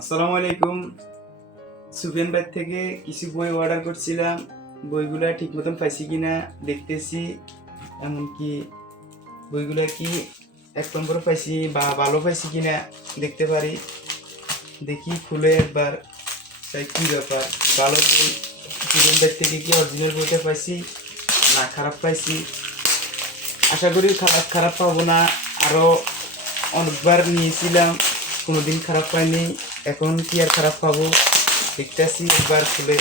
আসসালামু আলাইকুম। সুফিয়ান ভাই থেকে কিছু বই অর্ডার করছিলাম, বইগুলা ঠিক মতন পাইছি কিনা দেখতেছি। এমনকি বইগুলা কি এক নম্বর পাইছি বা ভালো পাইছি কিনা দেখতে পারি। দেখি খুলে একবার, তাই কি ব্যাপার, ভালো বই সুফিয়ান ভাই থেকে কি অরিজিনাল বইটা পাইছি না খারাপ পাইছি। আশা করি খারাপ পাবো না। আরও অনেকবার নিয়েছিলাম, কোনোদিন খারাপ পাইনি, এখন কি আর খারাপ পাবো। দেখতেছি একবার খুলে,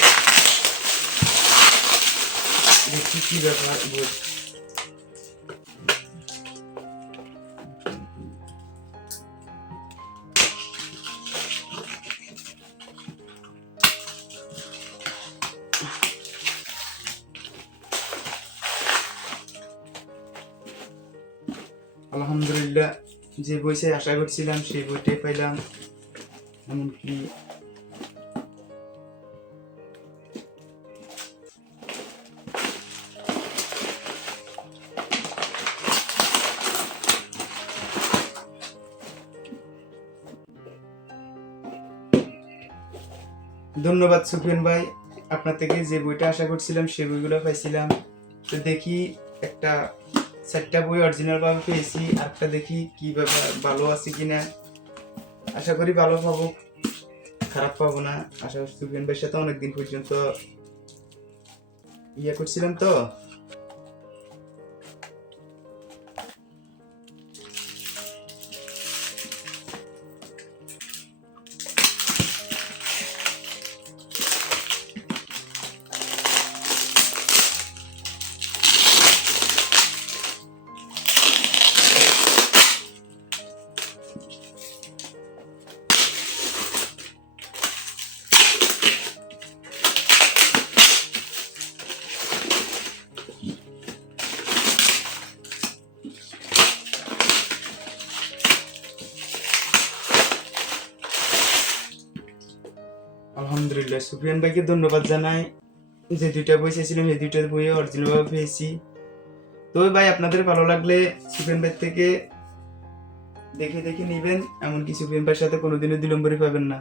দেখি কি ব্যাপার বই। আলহামদুলিল্লাহ, যে বইটা আশা করছিলাম সেই বইটাই পাইলাম। এমনকি ধন্যবাদ সুফিয়ান ভাই, আপনার থেকে যে বইটা আশা করছিলাম সেই বইগুলো পাইছিলাম। তো দেখি একটা 4টা বই অরিজিনাল ভাবে পেয়েছি, আরেকটা দেখি কি ব্যাপার, ভালো আছে কিনা। আশা করি ভালো পাবো, খারাপ পাবো না। আশা করি সুফিয়ান ভাইয়ের সাথে অনেকদিন পর্যন্ত করছিলাম তো। আলহামদুলিল্লাহ, সুফিয়ান ভাইকে ধন্যবাদ জানাই। যে 2টা বই চেয়েছিলাম এই 2টা বই অরিজিনাল ভাবে পেয়েছি। তো ভাই, আপনাদের ভালো লাগলে সুফিয়ান ভাই থেকে দেখে দেখে নিবেন, এমনকি সুফিয়ান ভাইয়ের সাথে কোনোদিনও বিলম্বরই পাবেন না।